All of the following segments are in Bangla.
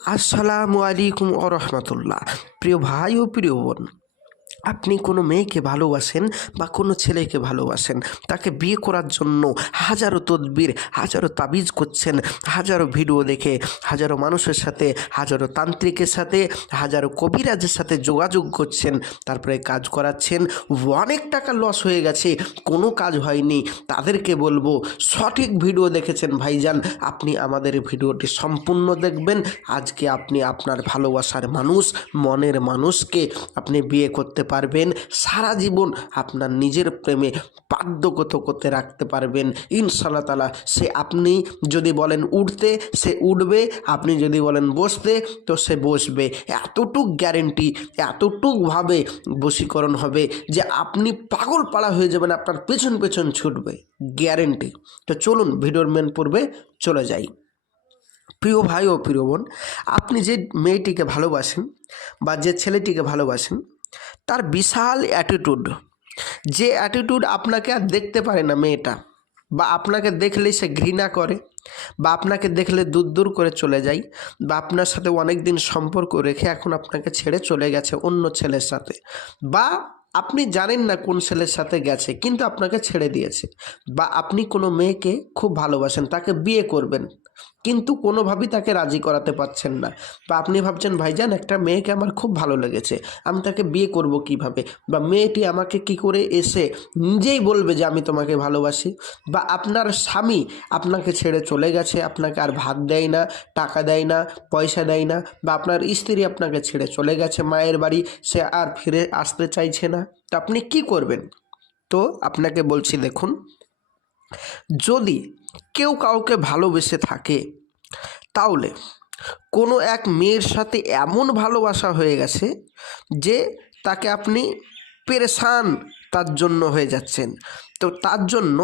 আসসালামু আলাইকুম ও রহমতুল্লাহ। প্রিয় ভাই ও প্রিয় বোন, আপনি কোনো মেয়েকে ভালোবাসেন বা কোনো ছেলেকে ভালোবাসেন, তাকে বিয়ে করার জন্য হাজারো তদবির, হাজারো তাবিজ করছেন, হাজারো ভিডিও দেখে, হাজারো মানুষের সাথে, হাজারো তান্ত্রিকের সাথে, হাজারো কবিরাজের সাথে যোগাযোগ করছেন, তারপরে কাজ করাচ্ছেন, অনেক টাকা লস হয়ে গেছে, কোনো কাজ হয়নি। তাদেরকে বলবো, সঠিক ভিডিও দেখেছেন ভাইজান, আপনি আমাদের ভিডিওটি সম্পূর্ণ দেখবেন। আজকে আপনি আপনার ভালোবাসার মানুষ, মনের মানুষকে আপনি বিয়ে করতে পারবেন, সারা জীবন আপনার নিজের প্রেমে বাধ্যগত করতে রাখতে পারবেন ইনশাআল্লাহ তাআলা। সে আপনি যদি বলেন উঠতে, সে উঠবে, আপনি যদি বলেন বসতে, তো সে বসবে। এতটুক গ্যারেন্টি, এতটুকভাবে বশীকরণ হবে যে আপনি পাগল পাড়া হয়ে যাবেন, আপনার পেছন পেছন ছুটবে, গ্যারেন্টি। তো চলুন ভিডিওর মেন পর্বে চলে যাই। প্রিয় ভাই ও প্রিয় বোন, আপনি যে মেয়েটিকে ভালোবাসেন বা যে ছেলেটিকে ভালোবাসেন, তার বিশাল অ্যাটিটিউড, যে অ্যাটিটিউড আপনাকে আর দেখতে পারে না মেয়েটা, বা আপনাকে দেখলেই সে ঘৃণা করে, বা আপনাকে দেখলে দূর দূর করে চলে যায়, বা আপনার সাথে অনেক দিন সম্পর্ক রেখে এখন আপনাকে ছেড়ে চলে গেছে অন্য ছেলের সাথে, বা আপনি জানেন না কোন ছেলের সাথে গেছে কিন্তু আপনাকে ছেড়ে দিয়েছে, বা আপনি কোনো মেয়েকে খুব ভালোবাসেন, তাকে বিয়ে করবেন কিন্তু কোনোভাবেই তাকে রাজি করাতে পারছেন না, বা আপনি ভাবছেন ভাইজান একটা মেয়েকে আমার খুব ভালো লেগেছে, আমি তাকে বিয়ে করব কিভাবে, বা মেয়েটি আমাকে কি করে এসে নিজেই বলবে যে আমি তোমাকে ভালোবাসি, বা আপনার স্বামী আপনাকে ছেড়ে চলে গেছে, আপনাকে আর ভাত দেয় না, টাকা দেয় না, পয়সা দেয় না, বা আপনার স্ত্রী আপনাকে ছেড়ে চলে গেছে মায়ের বাড়ি, সে আর ফিরে আসতে চাইছে না, তো আপনি কি করবেন? তো আপনাকে বলছি, দেখুন, যদি কেউ কাউকে ভালোবেসে থাকে, তাহলে কোনো এক মেয়ের সাথে এমন ভালোবাসা হয়ে গেছে যে তাকে আপনি পেরেশান তার জন্য হয়ে যাচ্ছেন। তো তার জন্য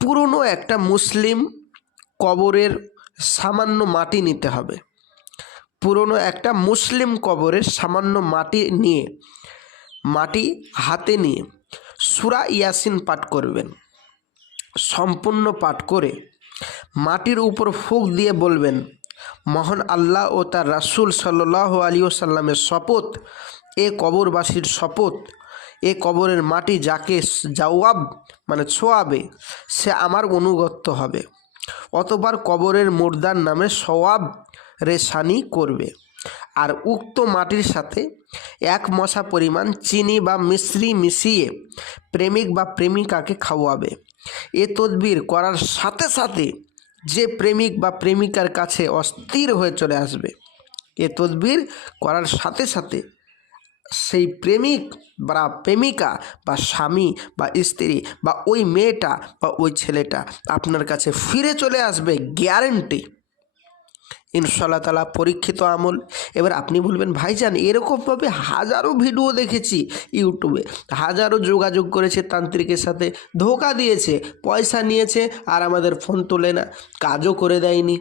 পুরনো একটা মুসলিম কবরের সামান্য মাটি নিতে হবে। পুরনো একটা মুসলিম কবরের সামান্য মাটি হাতে নিয়ে সূরা ইয়াসিন পাঠ করবেন। সম্পূর্ণ পাঠ করে মাটির উপর ফুঁক দিয়ে বলবেন, মহান আল্লাহ ও তার রাসূল সাল্লাল্লাহু আলাইহি ওয়াসাল্লামের শপথ, এ কবরবাসীর শপথ, এ কবরের মাটি যাকে ছোঁয়াবে সে আমার অনুগত্য হবে, অতঃপর কবরের মুর্দার নামে সওয়াব রেশানি করবে, আর উক্ত মাটির সাথে 1 মশা পরিমাণ চিনি বা মিশ্রি মিশিয়ে প্রেমিক বা প্রেমিকাকে খাওয়াবে। এ তদবির করার সাথে সাথে যে প্রেমিক বা প্রেমিকার কাছে অস্থির হয়ে চলে আসবে, এ তদবির করার সাথে সাথে সেই প্রেমিক বা প্রেমিকা বা স্বামী বা স্ত্রী বা ওই মেয়েটা বা ওই ছেলেটা আপনার কাছে ফিরে চলে আসবে, গ্যারেন্টি ইনশাআল্লাহ তাআলা। পরীক্ষিত আমল। এবার আপনি বলবেন ভাইজান এরকমভাবে হাজারো ভিডিও দেখেছি ইউটিউবে, হাজারো যোগাযোগ করেছে তান্ত্রিকের সাথে, ধোঁকা দিয়েছে, পয়সা নিয়েছে আর আমাদের ফোন তোলে না, কাজও করে দেয়নি,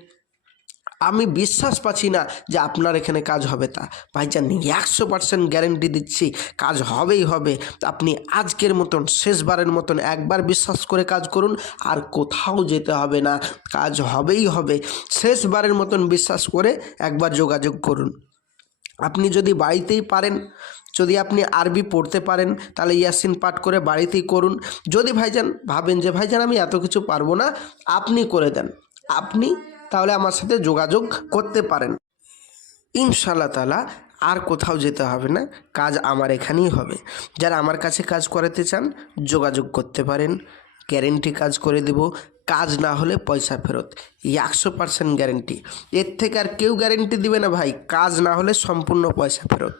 আমি বিশ্বাস পাচ্ছি না যে আপনার এখানে কাজ হবে। তা ভাইজান 100% গ্যারেন্টি দিচ্ছি কাজ হবেই হবে। আপনি আজকের মতন শেষবারের মতন একবার বিশ্বাস করে কাজ করুন, আর কোথাও যেতে হবে না, কাজ হবেই হবে। শেষবারের মতন বিশ্বাস করে একবার যোগাযোগ করুন। আপনি যদি বাড়িতেই পারেন, যদি আপনি আরবি পড়তে পারেন, তাহলে ইয়াসিন পাঠ করে বাড়িতেই করুন। যদি ভাইজান ভাবেন যে ভাইজান আমি এত কিছু পারবো না, আপনি করে দেন, আপনি তাহলে আমার সাথে যোগাযোগ করতে পারেন ইনশাআল্লাহ তাআলা। আর কোথাও যেতে হবে না, কাজ আমার এখানেই হবে। যারা আমার কাছে কাজ করাতে চান যোগাযোগ করতে পারেন, গ্যারেন্টি কাজ করে দেব। কাজ না হলে পয়সা ফেরত, 100% গ্যারেন্টি। এর থেকে আর কেউ গ্যারেন্টি দিবে না ভাই, কাজ না হলে সম্পূর্ণ পয়সা ফেরত,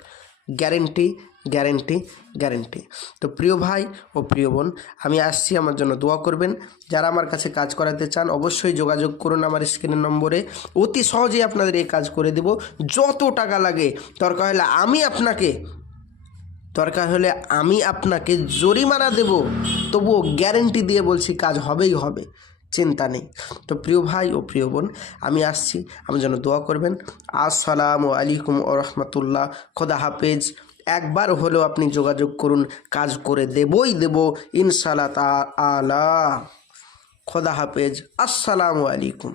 গ্যারেন্টি গ্যারেন্টি গ্যারেন্টি। তো প্রিয় ভাই ও প্রিয় বোন, আমি আসছি, আমার জন্য দোয়া করবেন। যারা আমার কাছে কাজ করাতে চান অবশ্যই যোগাযোগ করুন আমার স্ক্রিনের নম্বরে, অতি সহজেই আপনাদের এই কাজ করে দেব। যত টাকা লাগে, দরকার হলে আমি আপনাকে জরিমানা দেব, তবুও গ্যারেন্টি দিয়ে বলছি কাজ হবেই হবে, চিন্তা নেই। তো প্রিয় ভাই ও প্রিয় বোন, আমি আসছি, আমার জন্য দোয়া করবেন। আসসালামু আলাইকুম ওয়া রাহমাতুল্লাহ। খোদা হাফেজ। একবার হলেও আপনি যোগাযোগ করুন, কাজ করে দেবই দেব ইনশাআল্লাহ তাআলা। খোদা হাফেজ। আসসালামু আলাইকুম।